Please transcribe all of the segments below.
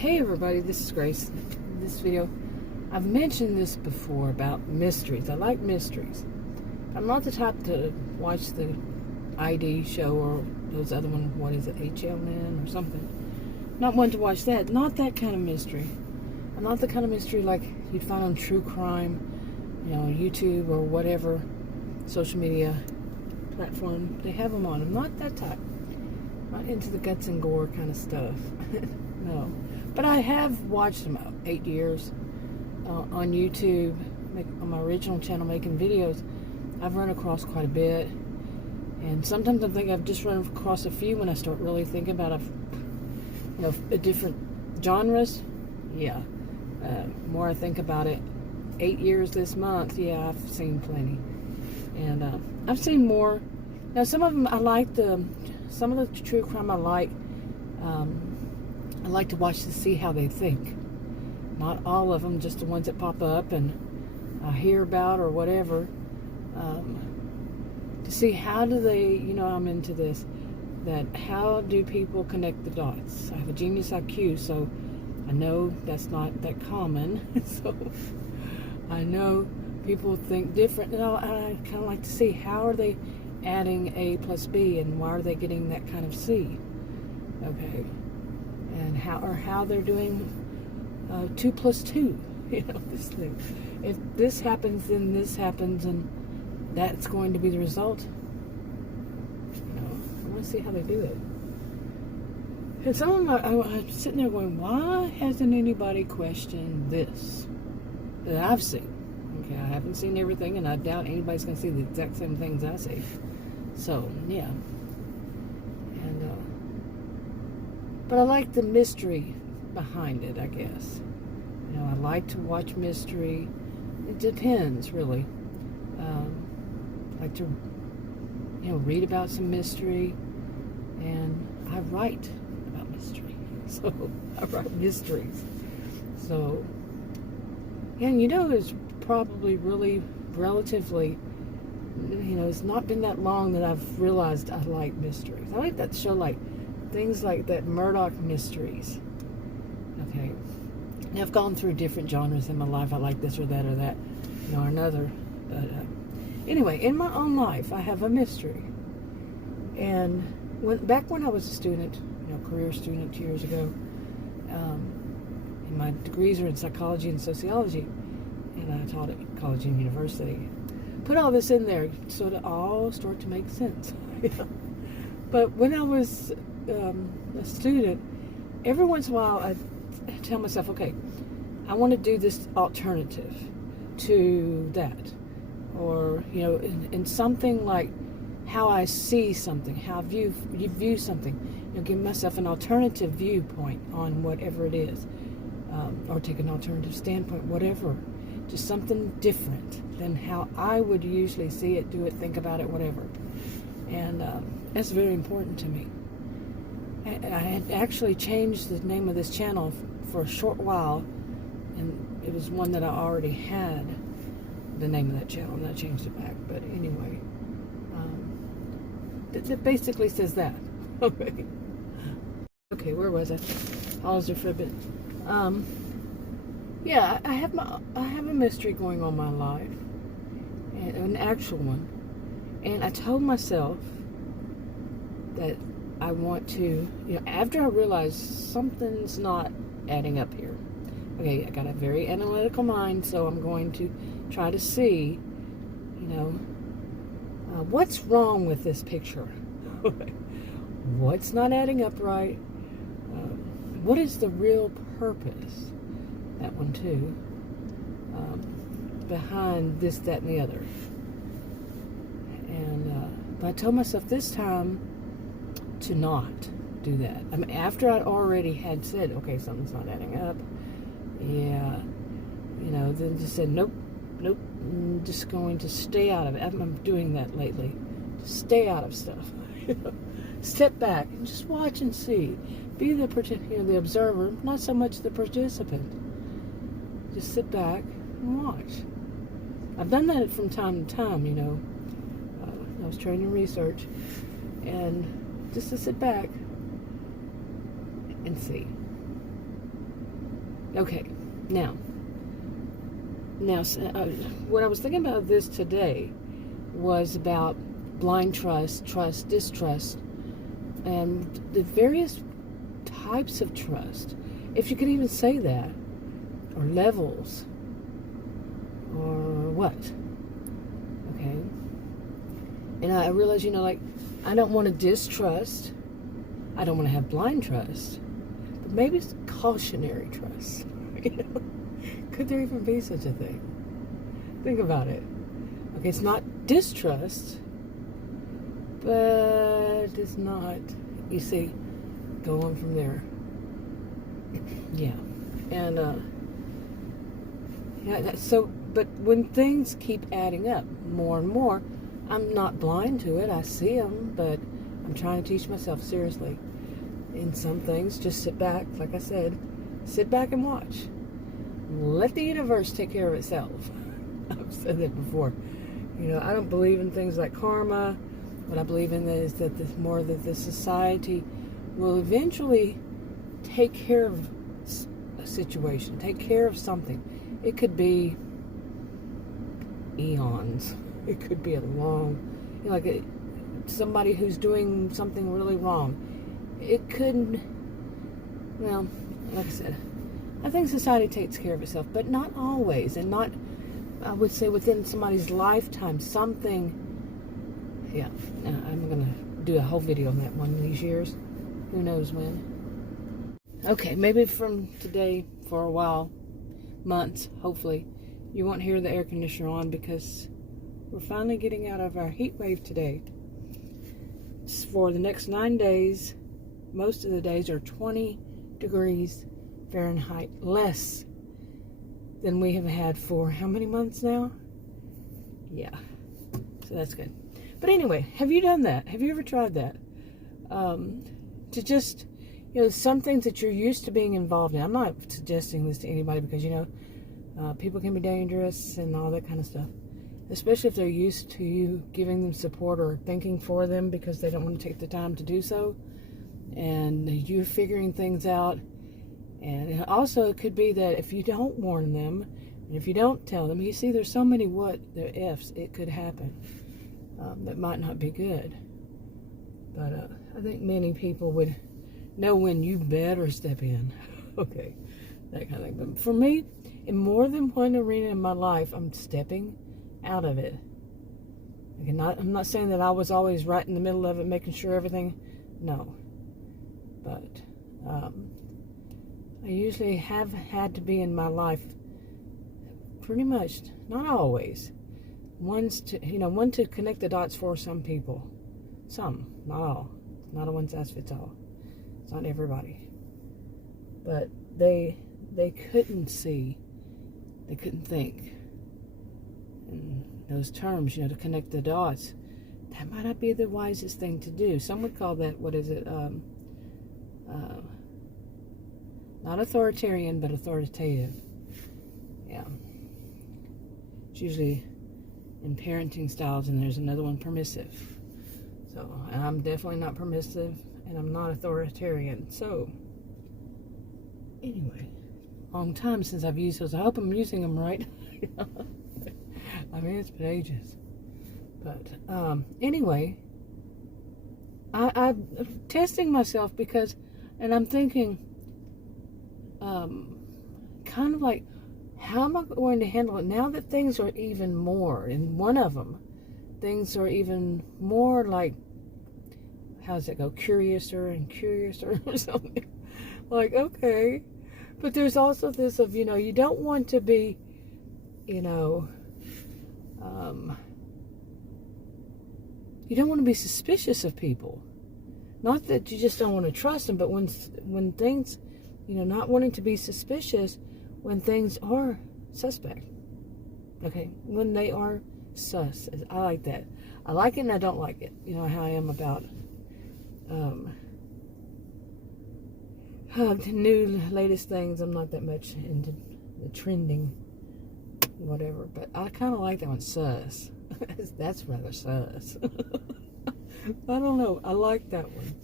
Hey everybody, this is Grace. In this video, I've mentioned this before about mysteries. I like mysteries. I'm not the type to watch the ID show or those other ones, what is it, HLN or something. Not one to watch that. Not that kind of mystery. I'm not the kind of mystery like you'd find on true crime, YouTube or whatever social media platform they have them on. I'm not that type. Not into the guts and gore kind of stuff. No. But I have watched them out 8 years on YouTube, on my original channel, making videos. I've run across quite a bit, and sometimes I think I've just run across a few when I start really thinking about different genres. Yeah, more I think about it. 8 years this month. Yeah, I've seen plenty, and I've seen more. Now some of them I like. Some of the true crime I like. I like to watch to see how they think. Not all of them, just the ones that pop up and I hear about or whatever. To see how do they, I'm into this, that how do people connect the dots? I have a genius IQ, so I know that's not that common. So I know people think different, and I kind of like to see how are they adding A plus B and why are they getting that kind of C? Okay. And how they're doing 2 plus 2, this thing. If this happens, then this happens, and that's going to be the result. I want to see how they do it. And some of them, I'm sitting there going, why hasn't anybody questioned this that I've seen? Okay, I haven't seen everything, and I doubt anybody's going to see the exact same things I see. So, yeah. But I like the mystery behind it, I guess. I like to watch mystery. It depends, really. I like to, read about some mystery. And I write about mystery. So, I write mysteries. So, and it's probably really relatively, it's not been that long that I've realized I like mysteries. I like that show, like, things like that, Murdoch Mysteries. Okay. Now, I've gone through different genres in my life. I like this or that or that, or another. But anyway, in my own life, I have a mystery. And back when I was a student, career student 2 years ago, and my degrees are in psychology and sociology, and I taught at college and university. Put all this in there so it all start to make sense. But when I was a student, every once in a while I tell myself, okay, I want to do this alternative to that, or in something like how I see something, how you view something, give myself an alternative viewpoint on whatever it is, or take an alternative standpoint, whatever, just something different than how I would usually see it, do it, think about it, whatever. And that's very important to me. I had actually changed the name of this channel for a short while, and it was one that I already had, the name of that channel, and I changed it back. But anyway, it basically says that. Okay, where was I? Paused there for a bit. Yeah, I have a mystery going on in my life, and an actual one, and I told myself that I want to, after I realize something's not adding up here. Okay, I got a very analytical mind, so I'm going to try to see, what's wrong with this picture? What's not adding up right? What is the real purpose? That one too. Behind this, that, and the other. And but I told myself this time to not do that. I mean, after I already had said, okay, something's not adding up. Yeah, then just said, nope, I'm just going to stay out of it. I'm doing that lately. Just stay out of stuff. Step back and just watch and see. Be the observer, not so much the participant. Just sit back and watch. I've done that from time to time, I was trained in research, and just to sit back and see. Okay, now, what I was thinking about this today was about blind trust, trust, distrust, and the various types of trust, if you could even say that, or levels, or what. Okay. And I realize, like, I don't want to distrust. I don't want to have blind trust. But maybe it's cautionary trust. Could there even be such a thing? Think about it. Okay, it's not distrust, but it's not, you see, go on from there. Yeah. And, but when things keep adding up more and more, I'm not blind to it. I see them, but I'm trying to teach myself seriously. In some things, just sit back, like I said, sit back and watch. Let the universe take care of itself. I've said that before. I don't believe in things like karma. What I believe in is that the society will eventually take care of a situation, take care of something. It could be eons. It could be a long, somebody who's doing something really wrong. It could, well, like I said, I think society takes care of itself, but not always, and not, I would say, within somebody's lifetime, something, yeah, I'm going to do a whole video on that one of these years. Who knows when. Okay, maybe from today for a while, months, hopefully, you won't hear the air conditioner on because we're finally getting out of our heat wave today. For the next 9 days, most of the days are 20 degrees Fahrenheit less than we have had for how many months now? Yeah, so that's good. But anyway, have you done that? Have you ever tried that? To just, some things that you're used to being involved in. I'm not suggesting this to anybody because, people can be dangerous and all that kind of stuff. Especially if they're used to you giving them support or thinking for them because they don't want to take the time to do so. And you're figuring things out. And also it could be that if you don't warn them, and if you don't tell them, you see there's so many the ifs, it could happen. That might not be good. But I think many people would know when you better step in. Okay, that kind of thing. But for me, in more than one arena in my life, I'm stepping out of it. I'm not saying that I was always right in the middle of it, making sure everything, no. But I usually have had to be in my life pretty much, not always, one to connect the dots for some people. Some, not all. Not a one-size-fits-all. It's not everybody. But they couldn't see, they couldn't think in those terms, to connect the dots. That might not be the wisest thing to do. Some would call that, not authoritarian, but authoritative. Yeah. It's usually in parenting styles, and there's another one, permissive. So, and I'm definitely not permissive, and I'm not authoritarian. So, anyway, long time since I've used those. I hope I'm using them right. I mean, it's been ages. But, anyway, I'm testing myself because, and I'm thinking, kind of like, how am I going to handle it now that things are even more, and one of them, things are even more like, how does it go, curiouser or something. Like, okay. But there's also this of, you don't want to be, you don't want to be suspicious of people. Not that you just don't want to trust them, but when things, not wanting to be suspicious when things are suspect. Okay, when they are sus. I like that. I like it and I don't like it. You know how I am about the new latest things. I'm not that much into the trending whatever, but I kind of like that one, sus. That's rather sus. I don't know. I like that one,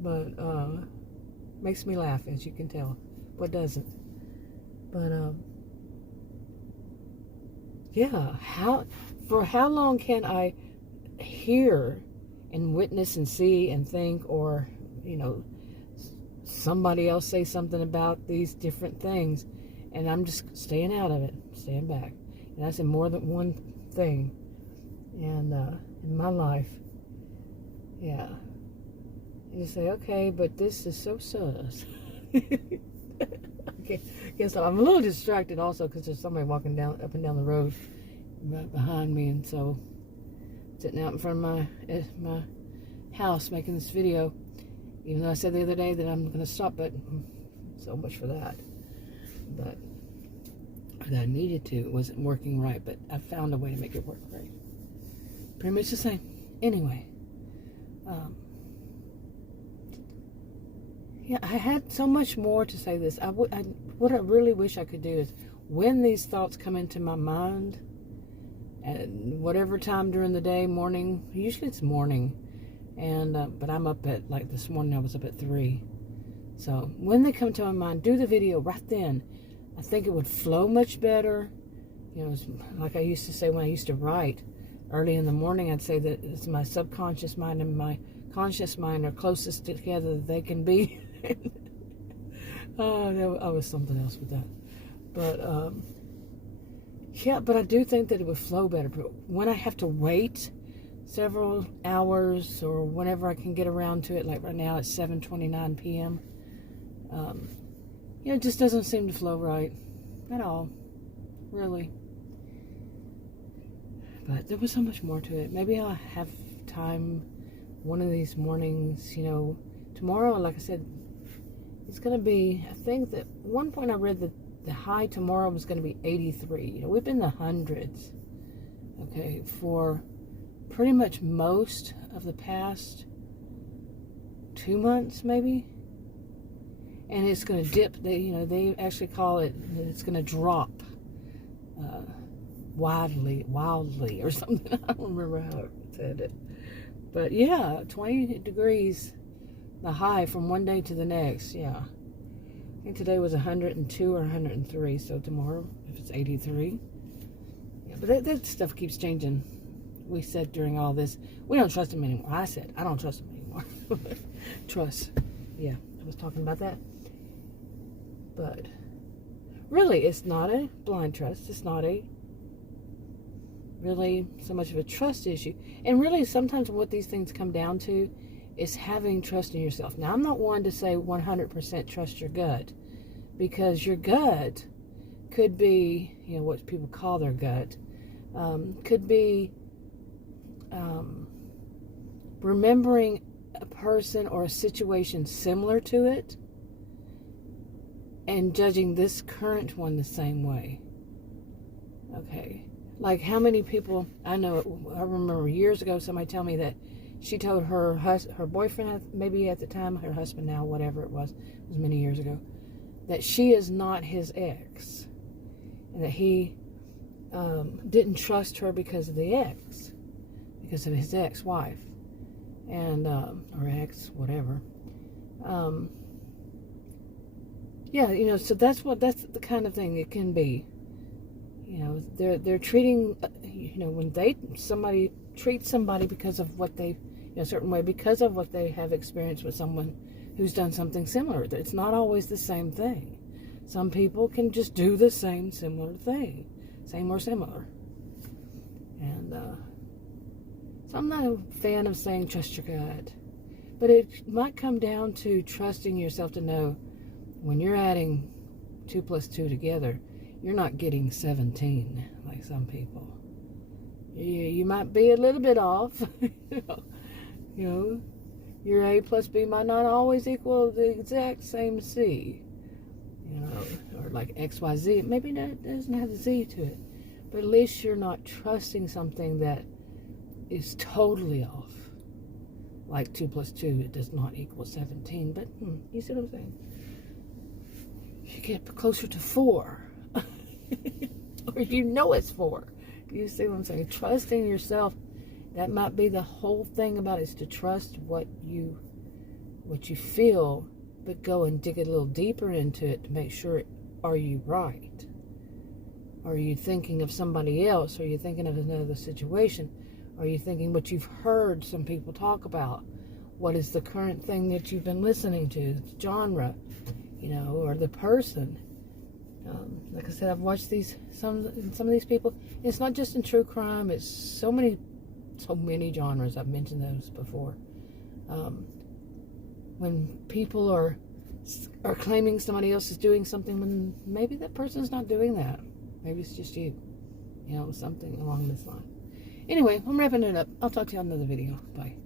but makes me laugh, as you can tell. What doesn't? But yeah, for how long can I hear and witness and see and think, or somebody else say something about these different things, and I'm just staying out of it, staying back. And that's in more than one thing, and in my life. Yeah, you say, okay, but this is so sus. Okay, so I'm a little distracted also because there's somebody walking up and down the road right behind me, and so sitting out in front of my house making this video, even though I said the other day that I'm going to stop, but so much for that. But I needed to. It wasn't working right, but I found a way to make it work right. Pretty much the same. Anyway, yeah, I had so much more to say this. What I really wish I could do is, when these thoughts come into my mind, at whatever time during the day, morning, usually it's morning, and but I'm up at, like this morning I was up at 3. So when they come to my mind, do the video right then. I think it would flow much better. It's like I used to say when I used to write early in the morning, I'd say that it's my subconscious mind and my conscious mind are closest together that they can be. Oh, I was something else with that. But yeah, but I do think that it would flow better. But when I have to wait several hours, or whenever I can get around to it, like right now it's 7:29 p.m., it just doesn't seem to flow right at all, really. But there was so much more to it. Maybe I'll have time one of these mornings. Tomorrow, like I said, it's going to be, I think that at one point I read that the high tomorrow was going to be 83. We've been in the hundreds, okay, for pretty much most of the past 2 months, maybe. And it's going to dip. They actually call it, it's going to drop wildly or something. I don't remember how it said it. But yeah, 20 degrees, the high from one day to the next. Yeah. I think today was 102 or 103. So tomorrow, if it's 83. Yeah, but that stuff keeps changing. We said during all this, we don't trust him anymore. I said, I don't trust him anymore. Trust. Yeah, I was talking about that. But really, it's not a blind trust. It's not a really so much of a trust issue. And really, sometimes what these things come down to is having trust in yourself. Now, I'm not one to say 100% trust your gut, because your gut could be, what people call their gut, could be remembering a person or a situation similar to it and judging this current one the same way. Okay. Like how many people, I remember years ago somebody tell me that she told her boyfriend, maybe at the time, her husband now, whatever it was many years ago, that she is not his ex. And that he didn't trust her because of the ex. Because of his ex-wife. And, or ex, whatever. Yeah, so that's the kind of thing it can be. They're treating, when somebody treats somebody because of what they, a certain way, because of what they have experienced with someone who's done something similar. It's not always the same thing. Some people can just do the same similar thing, same or similar. And so I'm not a fan of saying trust your gut, but it might come down to trusting yourself to know when you're adding 2 + 2 together, you're not getting 17 like some people. You might be a little bit off. Your A + B might not always equal the exact same C. Or like XYZ. Maybe it doesn't have the Z to it. But at least you're not trusting something that is totally off. Like 2 + 2, it does not equal 17. But you see what I'm saying? You get closer to 4. Or it's 4. You see what I'm saying? Trusting yourself, that might be the whole thing about it, is to trust what you feel, but go and dig a little deeper into it to make sure are you right? Are you thinking of somebody else? Are you thinking of another situation? Are you thinking what you've heard some people talk about? What is the current thing that you've been listening to? The genre, or the person. Like I said, I've watched some of these people. It's not just in true crime. It's so many genres. I've mentioned those before. When people are claiming somebody else is doing something when maybe that person's not doing that. Maybe it's just you. Something along this line. Anyway, I'm wrapping it up. I'll talk to you on another video. Bye.